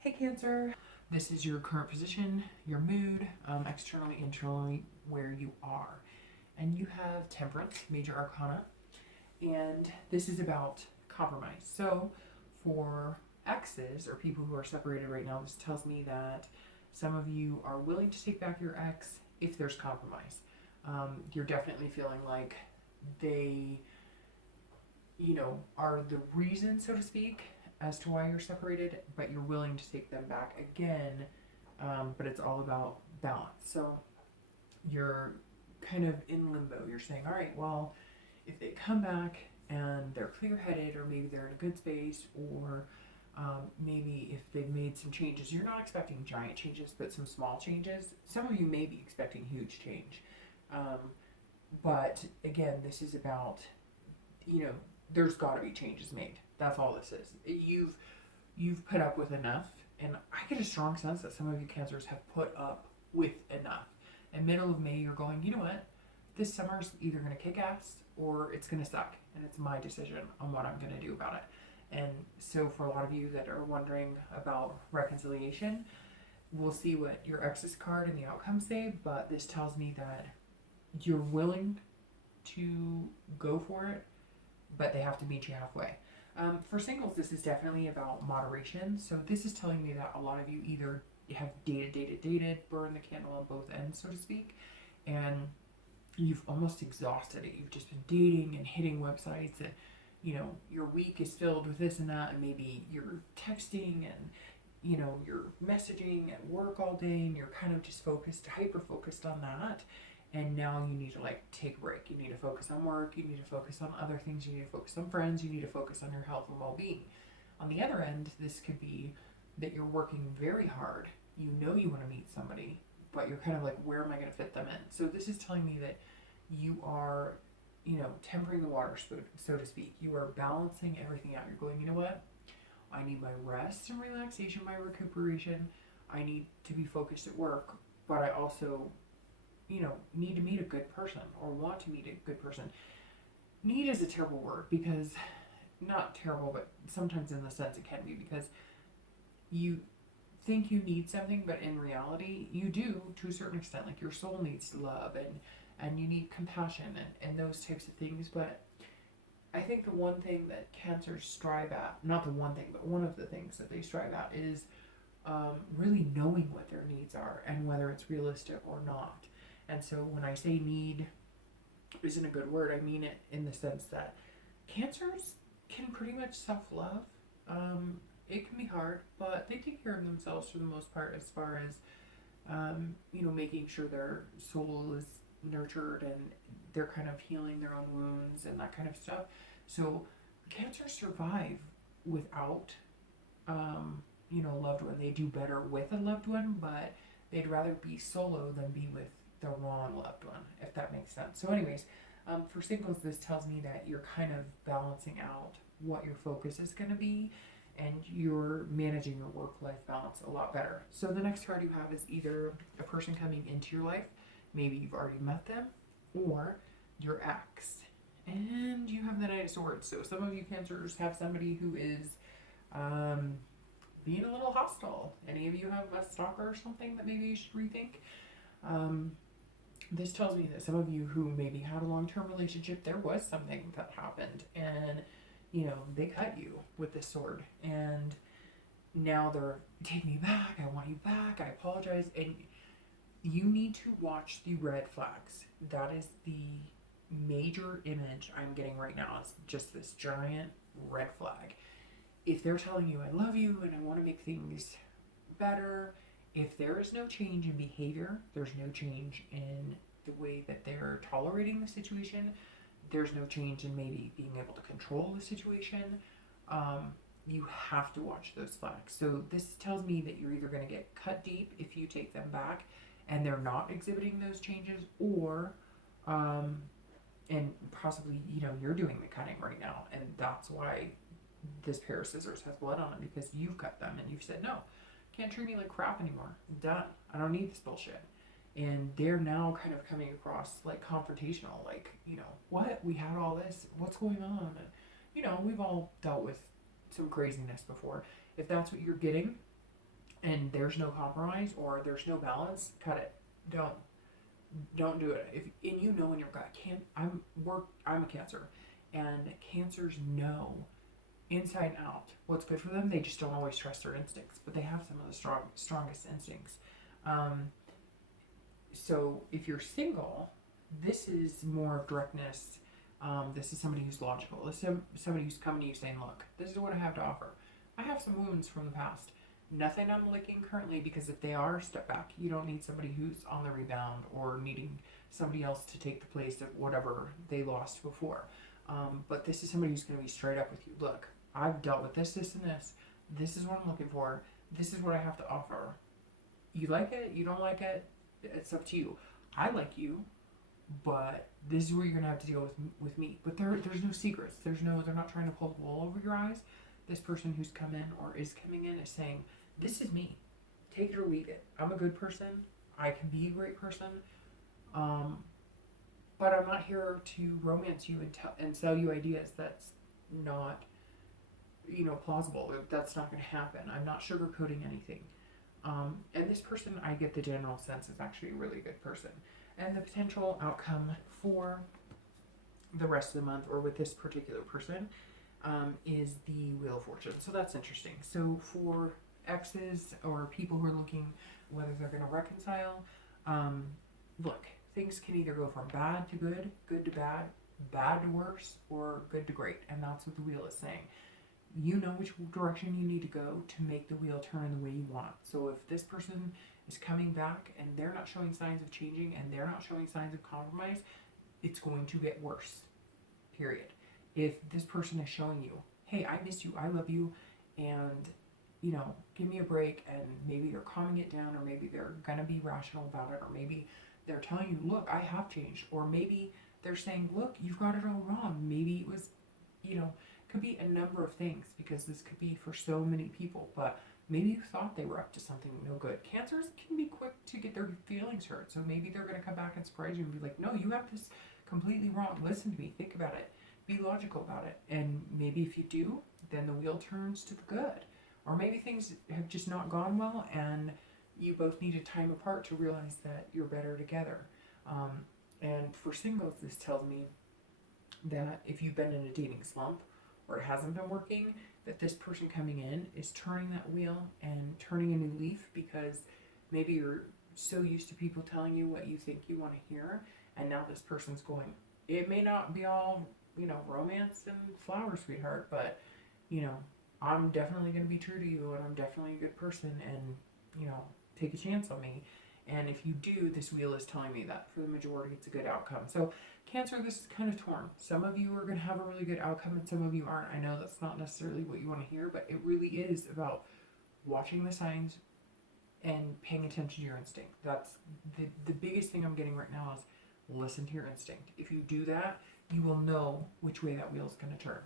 Hey Cancer, this is your current position, your mood, externally, internally, where you are. And you have Temperance, Major Arcana, and this is about compromise. So for exes or people who are separated right now, this tells me that some of you are willing to take back your ex if there's compromise. You're definitely feeling like they, are the reason, so to speak, as to why you're separated, but you're willing to take them back again. But it's all about balance. So you're kind of in limbo. You're saying, all right, well, if they come back and they're clear headed, or maybe they're in a good space, or maybe if they've made some changes, you're not expecting giant changes, but some small changes. Some of you may be expecting huge change. Um, but again, this is about, you know, there's got to be changes made. That's all this is. You've put up with enough, and I get a strong sense that some of you cancers have put up with enough. In middle of May, you're going, you know what? This summer's either going to kick ass or it's going to suck, and it's my decision on what I'm going to do about it. And so, for a lot of you that are wondering about reconciliation, we'll see what your ex's card and the outcome say. But this tells me that you're willing to go for it, but they have to meet you halfway. For singles, this is definitely about moderation. So this is telling me that a lot of you either have dated, burned the candle on both ends, so to speak, and you've almost exhausted it. You've just been dating and hitting websites, and your week is filled with this and that, and maybe you're texting and you're messaging at work all day, and you're kind of just hyper focused on that. And now you need to take a break. You need to focus on work, you need to focus on other things, you need to focus on friends, you need to focus on your health and well-being. On the other end, this could be that you're working very hard. You know you want to meet somebody, but you're kind of like, where am I going to fit them in? So this is telling me that you are, tempering the water, so to speak. You are balancing everything out. You're going, you know what? I need my rest and relaxation, my recuperation. I need to be focused at work, but I also need to meet a good person, or want to meet a good person. Need is a terrible word, because not terrible, but sometimes in the sense it can be, because you think you need something, but in reality you do to a certain extent. Like, your soul needs love, and you need compassion, and those types of things. But I think the one thing that cancers strive at, not the one thing, but one of the things that they strive at is really knowing what their needs are and whether it's realistic or not. And so when I say need isn't a good word, I mean it in the sense that cancers can pretty much self-love. It can be hard, but they take care of themselves for the most part, as far as making sure their soul is nurtured, and they're kind of healing their own wounds and that kind of stuff. So cancers survive without a loved one. They do better with a loved one, but they'd rather be solo than be with the wrong loved one, if that makes sense. So anyways, for singles, this tells me that you're kind of balancing out what your focus is going to be, and you're managing your work-life balance a lot better. So the next card you have is either a person coming into your life, maybe you've already met them, or your ex. And you have the Knight of Swords. So some of you cancers have somebody who is being a little hostile. Any of you have a stalker or something that maybe you should rethink? This tells me that some of you who maybe had a long-term relationship, there was something that happened, and they cut you with this sword, and now they're, take me back, I want you back, I apologize. And you need to watch the red flags. That is the major image I'm getting right now, is just this giant red flag. If they're telling you I love you and I want to make things better, if there is no change in behavior, there's no change in the way that they're tolerating the situation, there's no change in maybe being able to control the situation, you have to watch those flags. So this tells me that you're either going to get cut deep if you take them back and they're not exhibiting those changes, or and possibly you're doing the cutting right now, and that's why this pair of scissors has blood on it, because you've cut them and you've said, no, can't treat me like crap anymore. I'm done. I don't need this bullshit. And they're now kind of coming across like confrontational, like, what? We had all this. What's going on? And, we've all dealt with some craziness before. If that's what you're getting, and there's no compromise or there's no balance, cut it. Don't do it. If and you know in your gut, I'm a Cancer, and Cancers know inside out what's good for them. They just don't always trust their instincts, but they have some of the strongest instincts. Um, so if you're single, this is more of directness. This is somebody who's logical. This is somebody who's coming to you saying, look, this is what I have to offer. I have some wounds from the past. Nothing I'm licking currently, because if they are, step back. You don't need somebody who's on the rebound or needing somebody else to take the place of whatever they lost before. But this is somebody who's going to be straight up with you. Look, I've dealt with this, this, and this. This is what I'm looking for. This is what I have to offer. You like it? You don't like it? It's up to you. I like you, but this is where you're going to have to deal with me. But there's no secrets. They're not trying to pull the wool over your eyes. This person who's come in or is coming in is saying, this is me. Take it or leave it. I'm a good person. I can be a great person. But I'm not here to romance you and sell you ideas that's not, plausible. That's not going to happen. I'm not sugarcoating anything. And this person, I get the general sense, is actually a really good person. And the potential outcome for the rest of the month, or with this particular person, is the Wheel of Fortune. So that's interesting. So for exes or people who are looking whether they're going to reconcile, look, things can either go from bad to good, good to bad, bad to worse, or good to great. And that's what the wheel is saying. You know which direction you need to go to make the wheel turn the way you want. So if this person is coming back and they're not showing signs of changing and they're not showing signs of compromise, it's going to get worse, period. If this person is showing you, hey, I miss you, I love you, and give me a break, and maybe they're calming it down, or maybe they're gonna be rational about it, or maybe they're telling you, look, I have changed, or maybe they're saying, look, you've got it all wrong. Maybe it was, could be a number of things, because this could be for so many people, but maybe you thought they were up to something no good. Cancers can be quick to get their feelings hurt, so maybe they're gonna come back and surprise you and be like, no, you have this completely wrong. Listen to me, think about it, be logical about it, and maybe if you do, then the wheel turns to the good. Or maybe things have just not gone well, and you both need a time apart to realize that you're better together. And for singles, this tells me that if you've been in a dating slump or it hasn't been working, that this person coming in is turning that wheel and turning a new leaf, because maybe you're so used to people telling you what you think you want to hear, and now this person's going, it may not be all, romance and flowers, sweetheart, but, I'm definitely going to be true to you, and I'm definitely a good person, and, take a chance on me. And if you do, this wheel is telling me that for the majority, it's a good outcome. So Cancer, this is kind of torn. Some of you are going to have a really good outcome, and some of you aren't. I know that's not necessarily what you want to hear, but it really is about watching the signs and paying attention to your instinct. That's the biggest thing I'm getting right now is listen to your instinct. If you do that, you will know which way that wheel is going to turn.